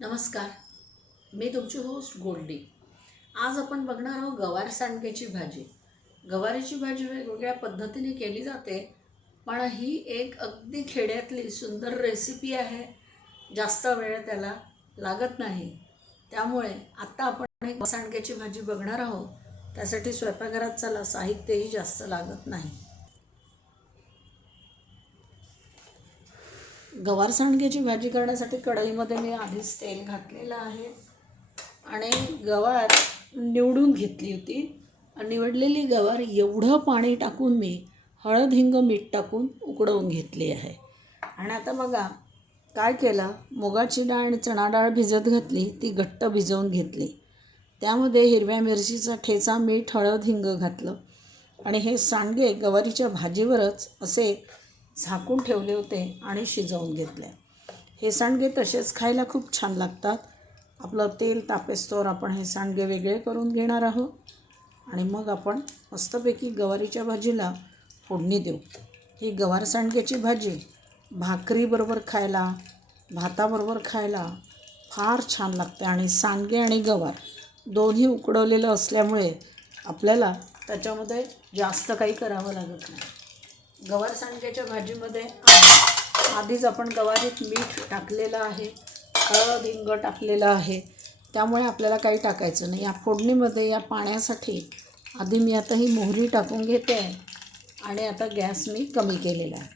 नमस्कार. मी तुमची होस्ट गोल्डी. आज आपण बघणार आहोत गवार सांडग्याची भाजी. गवारीची भाजी वेगवेगळ्या पद्धतीने केली जाते पण ही एक अगदी खेड्यातली सुंदर रेसिपी आहे. जास्त वेळ त्याला लागत नाही. त्यामुळे आत्ता आपण एक सांडग्याची भाजी बघणार आहोत. त्यासाठी स्वयंपाकघरात चला साहित्यही जास्त लागत नाही. गवार सांडग्याची भाजी करण्यासाठी कढईमध्ये मी आधीच तेल घातलेलं आहे. आणि गवार निवडून घेतली होती. आणि निवडलेली गवार एवढं पाणी टाकून मी हळद हिंग मीठ टाकून उकडवून घेतली आहे. आणि आता बघा काय केलं? मुगाची डाळ आणि चणा डाळ भिजत घातली ती घट्ट भिजवून घेतली. त्यामध्ये हिरव्या मिरचीचा ठेचा मीठ हळद हिंग घातलं. आणि हे सांडगे गवारीच्या भाजीवरच असे झाकून ठेवले होते आणि शिजवून घेतले. हे सांडगे तसेच खायला खूप छान लागतात. आपलं तेल तापेस्तोवर आपण हे सांडगे वेगळे करून घेणार आहोत. आणि मग आपण मस्तपैकी गवारीच्या भाजीला फोडणी देऊ. ही गवार सांडग्याची भाजी भाकरीबरोबर खायला भाताबरोबर खायला फार छान लागते. आणि सांडगे आणि गवार दोन्ही उकडवलेलं असल्यामुळे आपल्याला त्याच्यामध्ये जास्त काही करावं लागत नाही. गवार सांडग्याच्या भाजीमध्ये आधीच आपण गवारीत मीठ टाकलेलं आहे. हळद हिंग टाकलेलं आहे. त्यामुळे आपल्याला काही टाकायचं नाही. या फोडणीमध्ये या पाण्यासाठी आधी मी आता ही मोहरी टाकून घेते आहे आणि आता गॅस मी कमी केलेला आहे.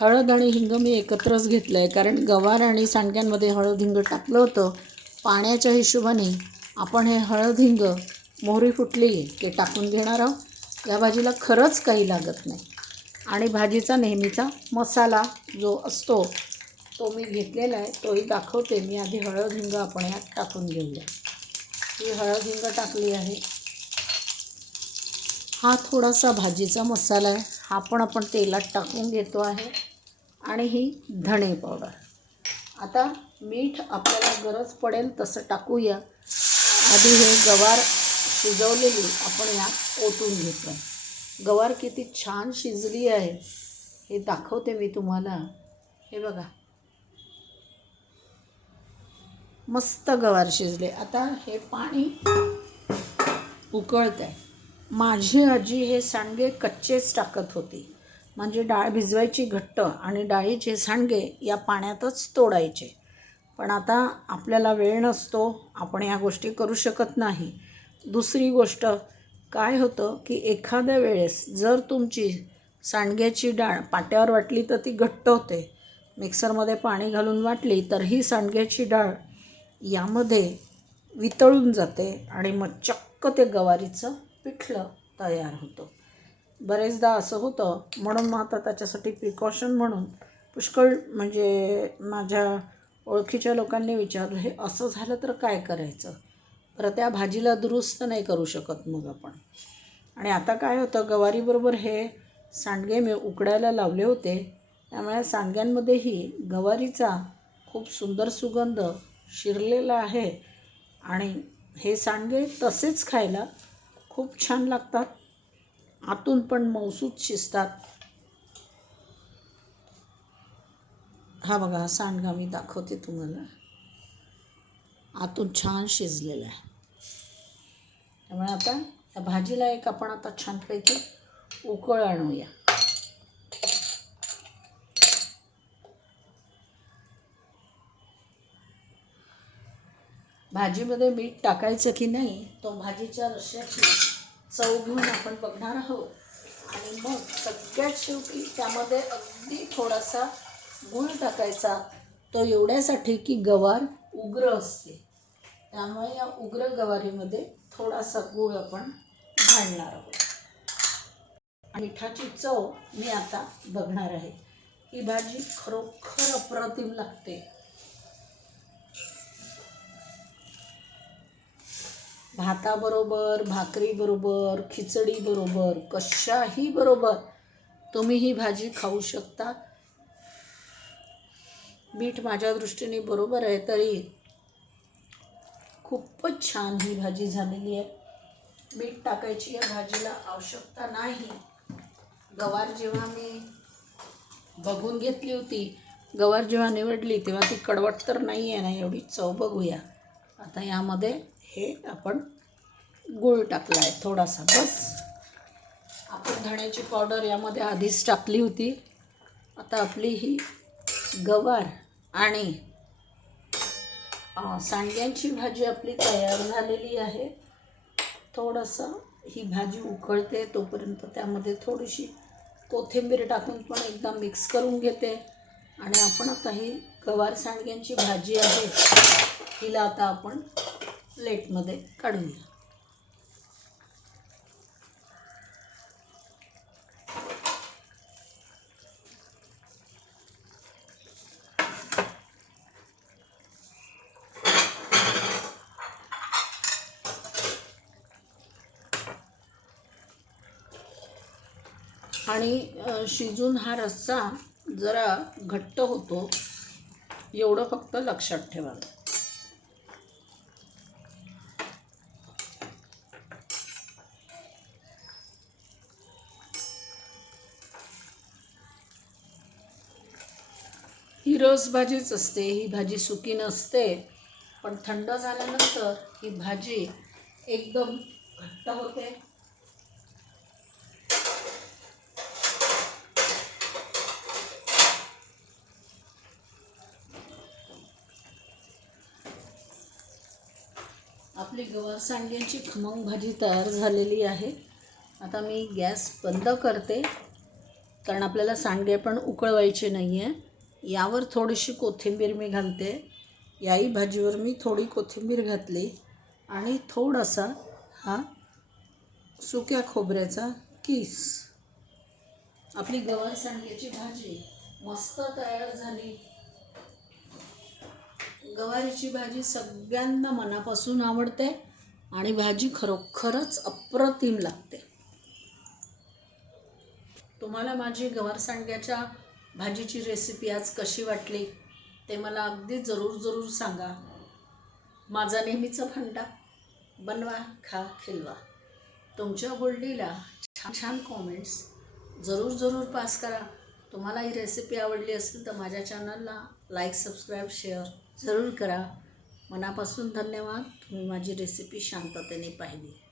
हळद आणि हिंग मी एकत्रच घेतलं आहे कारण गवार आणि सांडग्यांमध्ये हळद हिंग टाकलं होतं. पाण्याच्या हिशोबाने आपण हे हळद हिंग मोहरी फुटली ते टाकून घेणार आहोत. या भाजीला खरंच काही लागत नाही. आणि भाजीचा नेहमीचा मसाला जो असतो तो मी घेतलेला आहे. तोही दाखवते. मी आधी हळद हिंग आपण यात टाकून घेऊया. ही हळद हिंग टाकली आहे. हा थोडासा भाजीचा मसाला आहे. हा पण आपण तेलात टाकून घेतो आहे. आणि ही धणे पावडर. आता मीठ आपल्याला गरज पडेल तसं टाकूया. आधी हे गवार शिजवलेली आपण यात ओतून घेतो. गवार किती छान शिजली आहे. हे दाखवते मी तुम्हाला. हे बघा. मस्त गवार शिजले. आता हे पाणी उकळत आहे माझी आजी हे सांडगे कच्चेच टाकत होती. म्हणजे डाळ भिजवायची घट्ट आणि डाळीचे सांडगे या पाण्यातच तोडायचे. पण आता आपल्याला वेळ नसतो. आपण या गोष्टी करू शकत नाही. दुसरी गोष्ट काय होतं की एखाद्या वेळेस जर तुमची सांडग्याची डाळ पाट्यावर वाटली तर ती घट्ट होते. मिक्सरमध्ये पाणी घालून वाटली तर ही सांडग्याची डाळ यामध्ये वितळून जाते आणि मग चक्क ते गवारीचं पिठलं तयार होतं. बरेचदा असं होतं. म्हणून मग आता त्याच्यासाठी प्रिकॉशन म्हणून पुष्कळ म्हणजे माझ्या ओळखीच्या लोकांनी विचारलं हे असं झालं तर काय करायचं? तर त्या भाजीला दुरुस्त नाही करू शकत मग आपण. आणि आता काय होतं गवारीबरोबर हे सांडगे मी उकडायला लावले होते. त्यामुळे सांडग्यांमध्येही गवारीचा खूप सुंदर सुगंध शिरलेला आहे. आणि हे सांडगे तसेच खायला खूप छान लागतात. आतून पण मौसूद शिजतात. हा बघा सांडगा मी दाखवते तुम्हाला. आतून छान शिजलेला आहे. त्यामुळे आता या भाजीला एक आपण आता छानपैकी उकळ आणूया. भाजीमध्ये मीठ टाकायचं की नाही तो भाजीच्या रश्याची चव घेऊन आपण बघणार आहोत. आणि मग सगळ्यात शेवटी त्यामध्ये अगदी थोडासा गूळ टाकायचा. तो एवढ्यासाठी की गवार उग्र असते. त्यामुळे या उग्र गवारीमध्ये थोडासा गूळ आपण घालणार आहोत. मिठाची चव मी आता बघणार आहे. ही भाजी खरोखर अप्रतिम लागते. भाताबरोबर भाकरीबरोबर खिचडीबरोबर कशाही बरोबर तुम्ही ही भाजी खाऊ शकता. मीठ माझ्या दृष्टीने बरोबर आहे तरी खूपच छान ही भाजी झालेली आहे. मीठ टाकायची या भाजीला आवश्यकता नाही. गवार जेव्हा मी बघून घेतली होती गवार जेव्हा निवडली तेव्हा ती कडवट तर नाही आहे ना एवढी चव बघूया. आता यामध्ये हे आपण गूळ टाकला आहे थोडासा बस. आपण धण्याची पावडर यामध्ये आधीच टाकली होती. आता आपली ही गवार आणि अं, सांडग्यांची भाजी आपली तयार झालेली आहे. थोडंसं ही भाजी उकळते तोपर्यंत त्यामध्ये थोडीशी कोथिंबीर टाकून पण एकदा मिक्स करून घेते. आणि आपण आता ही गवार सांडग्यांची भाजी आहे हिला आता आपण प्लेटमध्ये काढूया. आणि शिजून हा रस्सा जरा घट्ट होतो एवढं फक्त लक्षात ठेवावं ही रस भाजीच असते ही भाजी सुकी नसते पण थंड झाल्यानंतर ही भाजी एकदम घट्ट होते. आपली गवार सांडग्यांची खमंग भाजी तयार झालेली आहे. आता मी गॅस बंद करते कारण आपल्याला सांडगे पण उकळवायचे नाही आहे यावर थोडीशी कोथिंबीर मी घालते. याही भाजीवर मी थोडी कोथिंबीर घातली आणि थोडासा हा सुक्या खोबऱ्याचा किस. आपली गवार सांडग्याची भाजी मस्त तयार झाली. गवारीची भाजी सगळ्यांना मनापासून आवडते आणि भाजी खरोखरच अप्रतिम लागते. तुम्हाला माझी गवार सांडग्याच्या भाजीची रेसिपी आज कशी वाटली ते मला अगदी जरूर जरूर सांगा. माझा नेहमीचा फंडा बनवा खा खिलवा. तुमच्या बोलणीला छान छान कॉमेंट्स जरूर जरूर पास करा. तुम्हाला ही रेसिपी आवडली असेल तर माझ्या चॅनलला लाईक सबस्क्राईब शेअर जरूर करा. मनापासून धन्यवाद. तुम्ही माझी रेसिपी शांततेने पाहिली.